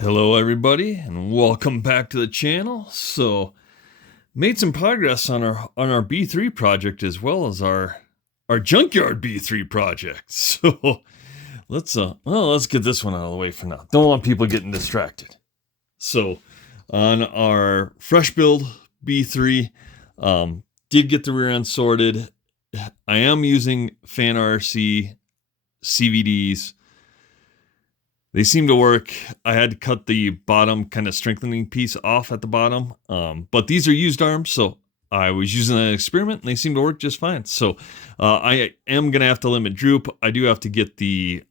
Hello everybody and welcome back to the channel. So made some progress on our B3 project as well as our Junkyard B3 project. So let's get this one out of the way for now. Don't want people getting distracted. So on our fresh build B3, did get the rear end sorted. I am using fan RC CVDs. They seem to work. I had to cut the bottom kind of strengthening piece off at the bottom. But these are used arms, so I was using an experiment and they seem to work just fine. So I am going to have to limit droop. I do have to get the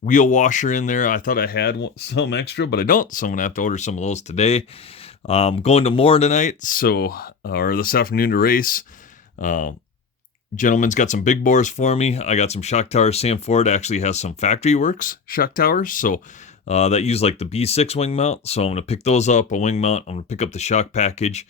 wheel washer in there. I thought I had some extra, but I don't. So I'm going to have to order some of those today. Going to Moore tonight, or this afternoon to race. Gentleman's got some big bores for me. I got some shock towers. Sam Ford actually has some factory works shock towers, so that use like the B6 wing mount. So I'm going to pick those up, a wing mount. I'm going to pick up the shock package,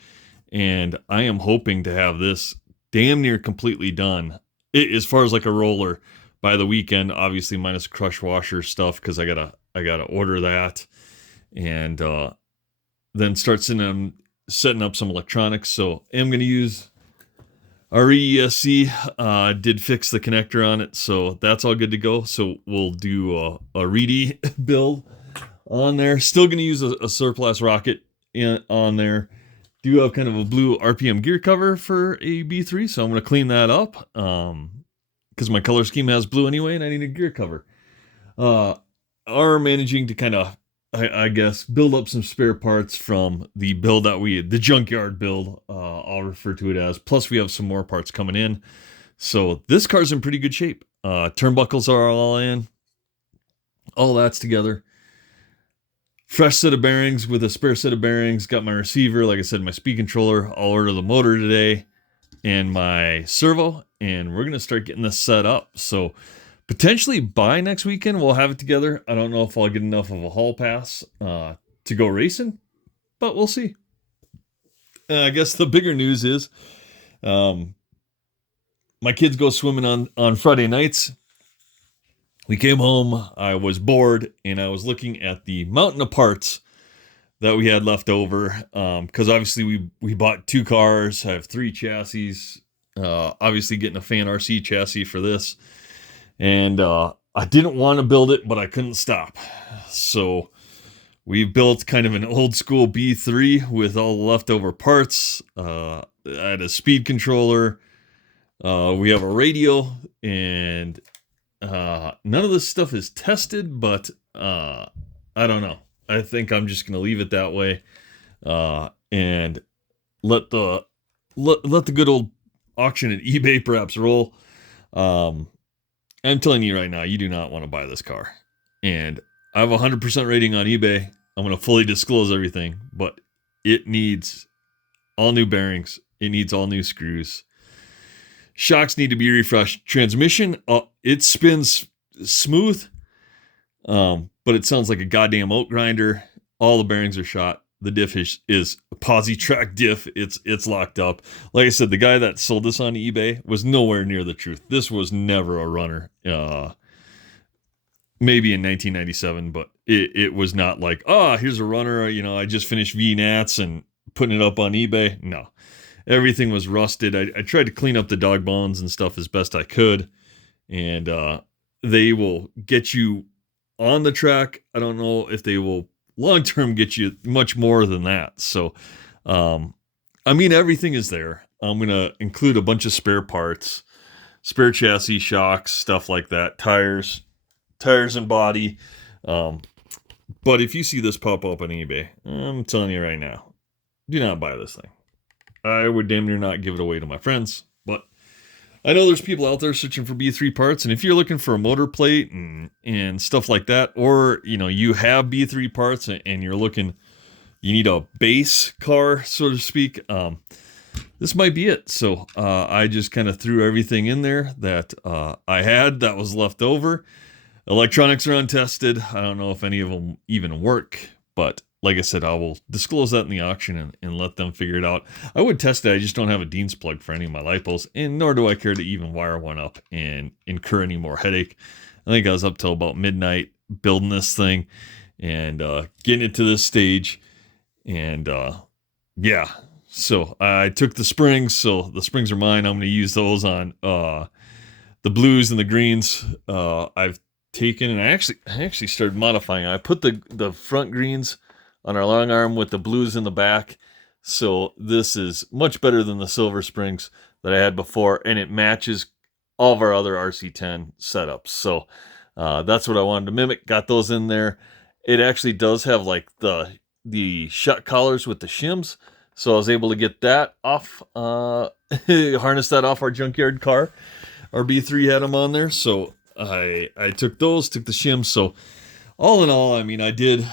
and I am hoping to have this damn near completely done as far as like a roller by the weekend. Obviously minus crush washer stuff because I gotta order that, and then start setting up some electronics. So I'm going to use our ESC. Did fix the connector on it, so that's all good to go. So we'll do a Reedy build on there. Still going to use a surplus rocket on there. Do have kind of a blue RPM gear cover for a B3, so I'm going to clean that up because my color scheme has blue anyway, and I need a gear cover. Are managing to kind of, I guess, build up some spare parts from the build that the junkyard build, I'll refer to it as. Plus, we have some more parts coming in. So this car's in pretty good shape. Turnbuckles are all in. All that's together. Fresh set of bearings with a spare set of bearings. Got my receiver, like I said, my speed controller. I'll order the motor today and my servo, and we're going to start getting this set up. So potentially by next weekend, we'll have it together. I don't know if I'll get enough of a hall pass to go racing, but we'll see. I guess the bigger news is my kids go swimming on Friday nights. We came home, I was bored, and I was looking at the mountain of parts that we had left over. Because obviously we bought 2 cars, I have 3 chassis, obviously getting a fan RC chassis for this. And I didn't want to build it, but I couldn't stop. So we built kind of an old school B3 with all the leftover parts. I had a speed controller. We have a radio, and none of this stuff is tested, but I don't know. I think I'm just going to leave it that way and let the good old auction at eBay perhaps roll. I'm telling you right now, you do not want to buy this car. And I have a 100% rating on eBay. I'm going to fully disclose everything, but it needs all new bearings. It needs all new screws. Shocks need to be refreshed. Transmission, it spins smooth, but it sounds like a goddamn oat grinder. All the bearings are shot. The diff is a posi-track diff. It's locked up. Like I said, the guy that sold this on eBay was nowhere near the truth. This was never a runner. Maybe in 1997, but it was not like, here's a runner. I just finished VNATs and putting it up on eBay. No, everything was rusted. I tried to clean up the dog bones and stuff as best I could, and they will get you on the track. I don't know if they will long-term get you much more than that. So, everything is there. I'm going to include a bunch of spare parts, spare chassis, shocks, stuff like that, tires and body. But if you see this pop up on eBay, I'm telling you right now, do not buy this thing. I would damn near not give it away to my friends, but I know there's people out there searching for B3 parts, and if you're looking for a motor plate and stuff like that, or you have B3 parts and you need a base car, so to speak, this might be it. So I just kind of threw everything in there that I had that was left over. Electronics are untested. I don't know if any of them even work, but like I said, I will disclose that in the auction and let them figure it out. I would test it. I just don't have a Dean's plug for any of my lipos, and nor do I care to even wire one up and incur any more headache. I think I was up till about midnight building this thing, and getting it to this stage. And yeah, so I took the springs. So the springs are mine. I'm going to use those on the blues and the greens. I've taken, and I actually started modifying. I put the front greens on our long arm with the blues in the back. So this is much better than the silver springs that I had before, and it matches all of our other RC10 setups. So that's what I wanted to mimic. Got those in there. It actually does have like the shut collars with the shims, so I was able to get that off, harness that off our junkyard car. Our B3 had them on there, so I took the shims. So all in all, I mean, I didn't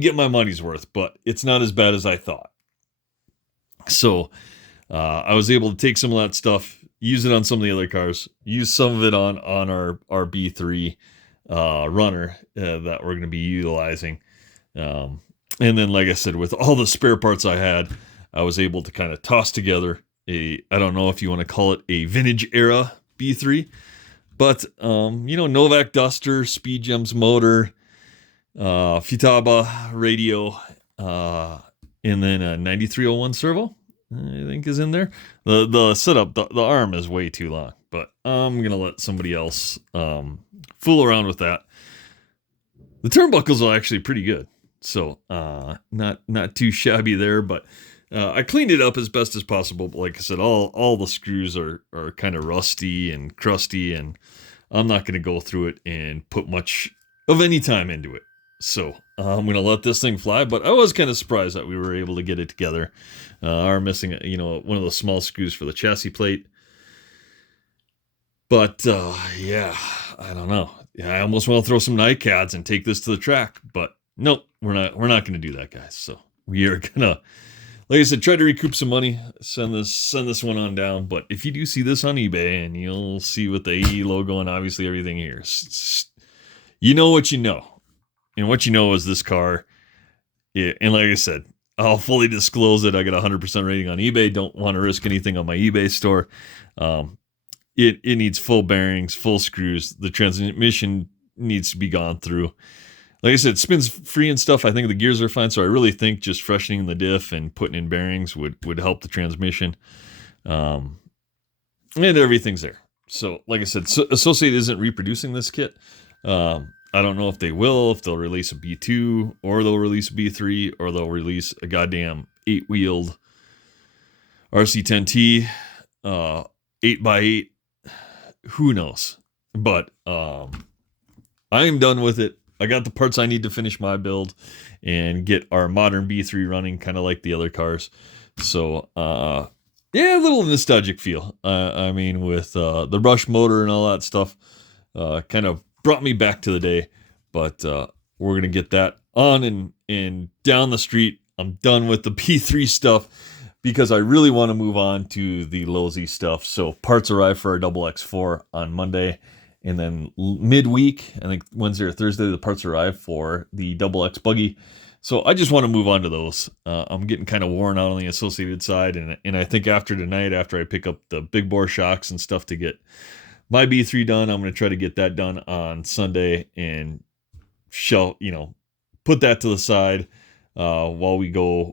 get my money's worth, but it's not as bad as I thought. So I was able to take some of that stuff, use it on some of the other cars, use some of it on our B3 runner that we're going to be utilizing. And then, like I said, with all the spare parts I had, I was able to kind of toss together I don't know if you want to call it a vintage era B3, but, Novak Duster, Speed Gems motor, Futaba radio, and then a 9301 servo, I think is in there. The setup, the arm is way too long, but I'm going to let somebody else fool around with that. The turnbuckles are actually pretty good. So, not too shabby there, but I cleaned it up as best as possible. But like I said, all the screws are kind of rusty and crusty, and I'm not going to go through it and put much of any time into it. So I'm going to let this thing fly, but I was kind of surprised that we were able to get it together. Are missing, one of the small screws for the chassis plate. But, yeah, I don't know. Yeah, I almost want to throw some NiCads and take this to the track, but nope, we're not going to do that, guys. So we are going to, like I said, try to recoup some money, send this one on down. But if you do see this on eBay, and you'll see with the AE logo and obviously everything here, you know what you know. And what you know is this car. And like I said, I'll fully disclose it. I got a 100% rating on eBay. Don't want to risk anything on my eBay store. It needs full bearings, full screws. The transmission needs to be gone through. Like I said, it spins free and stuff. I think the gears are fine. So I really think just freshening the diff and putting in bearings would help the transmission. And everything's there. So like I said, Associated isn't reproducing this kit. I don't know if they will, if they'll release a B2, or they'll release a B3, or they'll release a goddamn 8-wheeled RC10T, 8x8. Who knows? But I am done with it. I got the parts I need to finish my build and get our modern B3 running, kind of like the other cars. So, yeah, a little nostalgic feel. I mean, with the Rush motor and all that stuff, kind of brought me back to the day. But we're going to get that on and down the street. I'm done with the B3 stuff because I really want to move on to the Losi stuff. So parts arrive for our XX4 on Monday. And then midweek, I think Wednesday or Thursday, the parts arrive for the XX buggy. So I just want to move on to those. I'm getting kind of worn out on the Associated side. And I think after tonight, after I pick up the big bore shocks and stuff to get my B3 done, I'm going to try to get that done on Sunday and put that to the side while we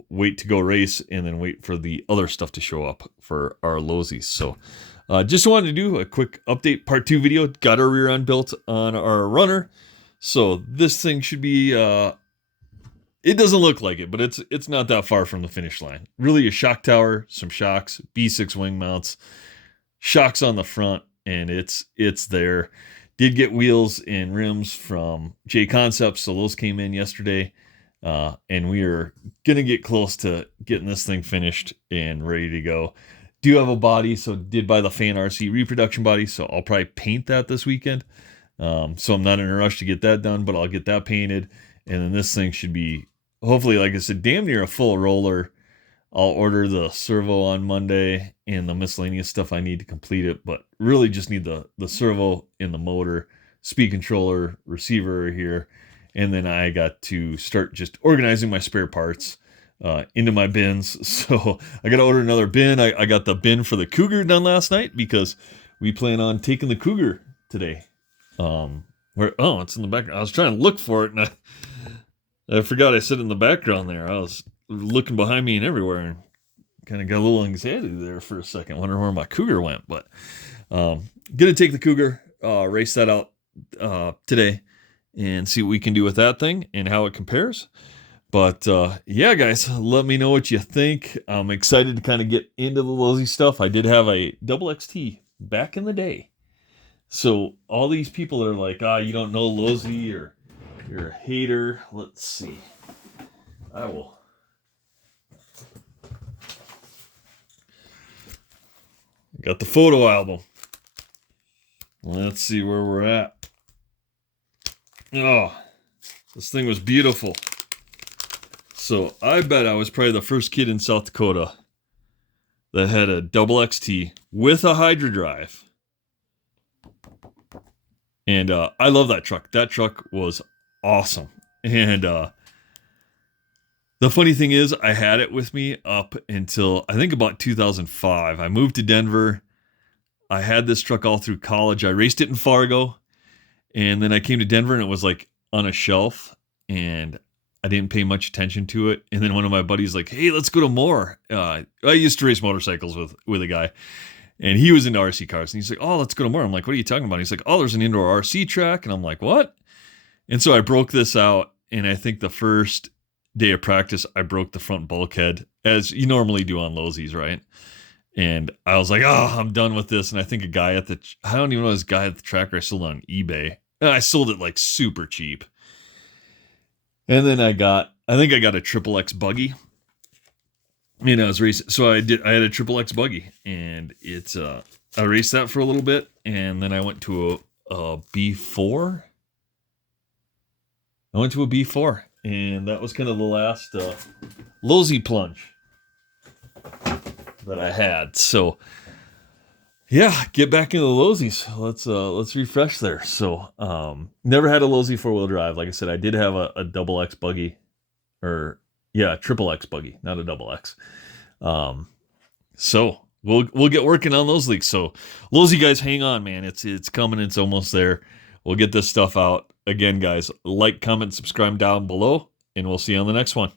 wait to go race, and then wait for the other stuff to show up for our Losis. So just wanted to do a quick update part 2 video. Got our rear end built on our runner. So this thing should be, it doesn't look like it, but it's not that far from the finish line. Really a shock tower, some shocks, B6 wing mounts, shocks on the front, and it's there. Did get wheels and rims from J Concepts, so those came in yesterday. And we are going to get close to getting this thing finished and ready to go. Do have a body, so did buy the Fan RC reproduction body, so I'll probably paint that this weekend. So I'm not in a rush to get that done, but I'll get that painted. And then this thing should be, hopefully, like I said, damn near a full roller. I'll order the servo on Monday and the miscellaneous stuff I need to complete it, but really just need the servo and the motor, speed controller, receiver here. And then I got to start just organizing my spare parts into my bins. So I got to order another bin. I got the bin for the Cougar done last night because we plan on taking the Cougar today. It's in the background. I was trying to look for it, and I forgot I said in the background there. I was looking behind me and everywhere and kind of got a little anxiety there for a second, wondering where my Cougar went. But gonna take the Cougar, race that out today and see what we can do with that thing and how it compares. But yeah, guys, let me know what you think. I'm excited to kind of get into the Losi stuff. I did have a double XT back in the day. So all these people that are like, you don't know Losi or you're a hater. Let's see. I will. Got the photo album. Let's see where we're at. Oh, this thing was beautiful. So I bet I was probably the first kid in South Dakota that had a double XT with a Hydra drive. And I love that truck. That truck was awesome. And the funny thing is, I had it with me up until I think about 2005. I moved to Denver. I had this truck all through college. I raced it in Fargo. And then I came to Denver and it was like on a shelf. And I didn't pay much attention to it. And then one of my buddies like, hey, let's go to Moore. I used to race motorcycles with a guy. And he was into RC cars. And he's like, oh, let's go to Moore. I'm like, what are you talking about? He's like, oh, there's an indoor RC track. And I'm like, what? And so I broke this out. And I think the first day of practice, I broke the front bulkhead, as you normally do on Losis, right? And I was like, oh, I'm done with this. And I think a guy I don't even know this guy at the tracker, I sold it on eBay. And I sold it like super cheap. And then I think I got a triple X buggy. And I was racing. So I had a triple X buggy. And I raced that for a little bit. And then I went to a B4. I went to a B4. And that was kind of the last Losi plunge that I had. So yeah, get back into the Losis. Let's refresh there. So never had a Losi 4-wheel drive. Like I said, I did have a double X buggy, or yeah, triple X buggy, not a double X. So we'll get working on those leaks. So Losi guys, hang on, man. It's coming. It's almost there. We'll get this stuff out. Again, guys, like, comment, subscribe down below, and we'll see you on the next one.